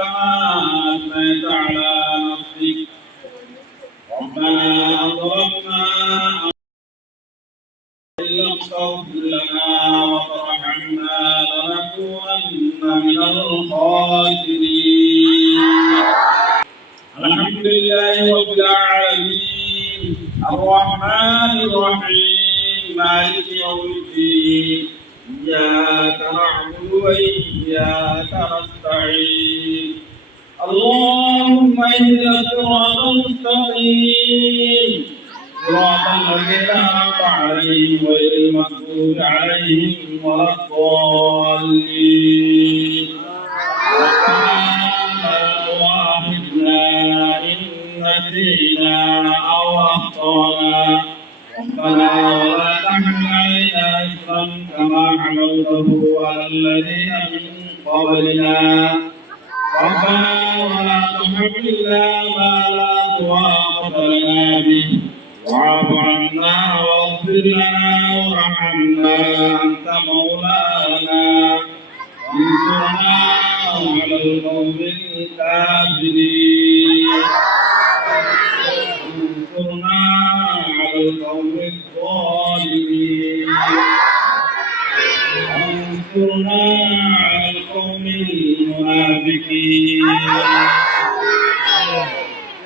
كما أثنيت على نفسك ربنا ظلمنا إن لم تغفر لنا وترحمنا لنكونن من الخاسرين. الحمد لله رب العالمين الرحمن الرحيم مالك يوم الدين إياك نعبد وإياك نستعين اللهم اهدنا الصراط المستقيم صراط الذين أنعمت عليهم غير المغضوب عليهم ولا الضالين. ربنا وآخذنا إن نسينا أو أخطأنا ربنا ولا تحمل علينا إصرا كما حملته على الذين من قبلنا ربنا ولا تحملنا ما لا طاقة لنا به واعف عنا واغفر لنا وارحمنا أنت مولانا وانصرنا على القوم الكافرين وانصرنا على القوم الظالمين وانصرنا على القوم المنافقين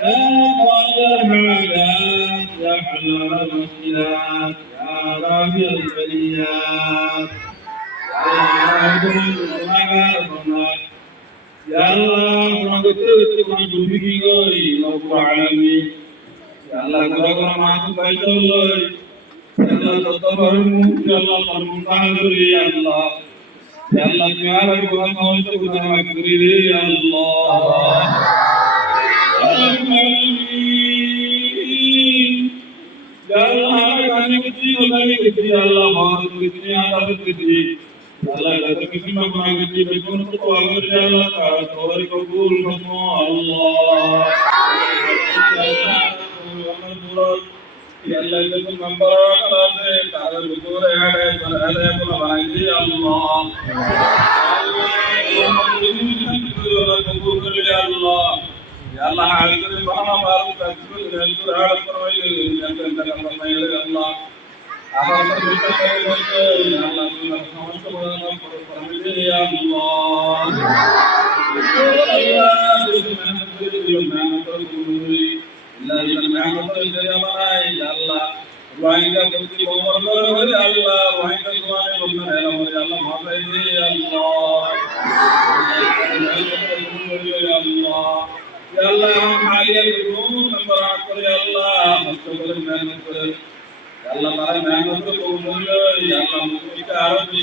يا قادر الحاجات يا حلال المشكلات يا رافع البليات يا رافع الغمات يا الله رغبتك وجودك رب العالمين يا الله كرم ما تبيت الله يا الله تطهرنا يا الله ترحمنا يا الله يا الله يا رب وانت كنت يا الله يا الله كاني كتي ولا كتي يا الله ما كتي هذا كتي يا الله لا تكتي ما كنا كتي بكون تقوى يا الله كاتوري قبول مسمو الله يا الله لكم مبارك الله تعالى بكور هذا هذا كنا بعدي الله يا الله يا الله حاضر بنا بارك تكبر نذكر هذا فرمي جنة كما يا الله أبا فرمي يا الله سمعت بنا فرمي يا الله لا يجمعنا يا الله وعند كنت بمر يا الله وعند سواني بمر يا الله ما بيني يا الله يا الله يا الله हम हालिया room number 8 पर या अल्लाह मस्तकर मेहनत कर या अल्लाह तारा मेहनत को मूल्य या अल्लाह मुझे का आरोप दी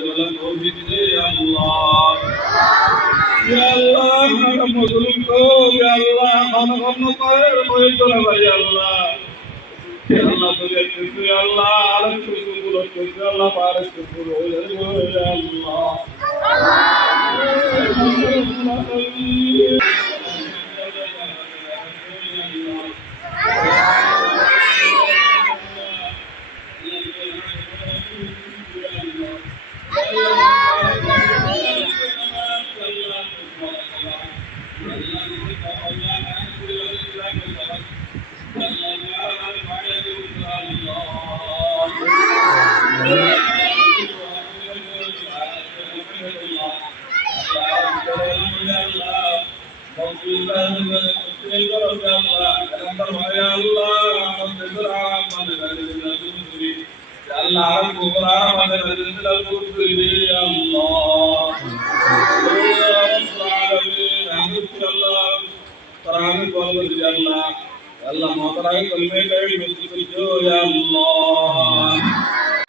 बदला को भी दे या अल्लाह हम मजलूम को या अल्लाह हम पर कोई तो ना या अल्लाह तुझे या अल्लाह आलम को बोलो या अल्लाह पारस को बोलो या अल्लाह Allah mau terakhir kalimat dari masjid itu ya Allah.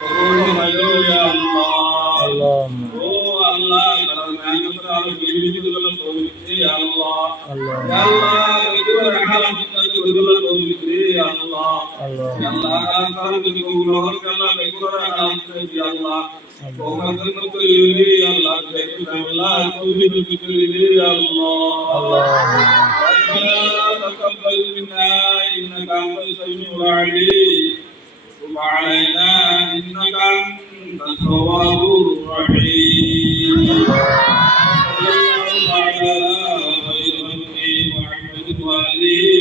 Oh ya Allah. Oh Allah, karena yang terlalu begini itu dalam kondisi ya Allah. Ya Allah, itu haram kita itu dalam kondisi ya Allah. Ya Allah, kalau kita gunakan kalau itu haram ya Allah. Oh mungkin itu ya Allah, itu Allah, itu ya Allah. تقبل منا إنك أنت السميع العليم وتب علينا إنك أنت التواب الرحيم.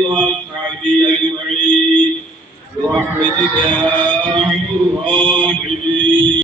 وأصحابه أجمعين برحمتك يا أرحم الراحمين.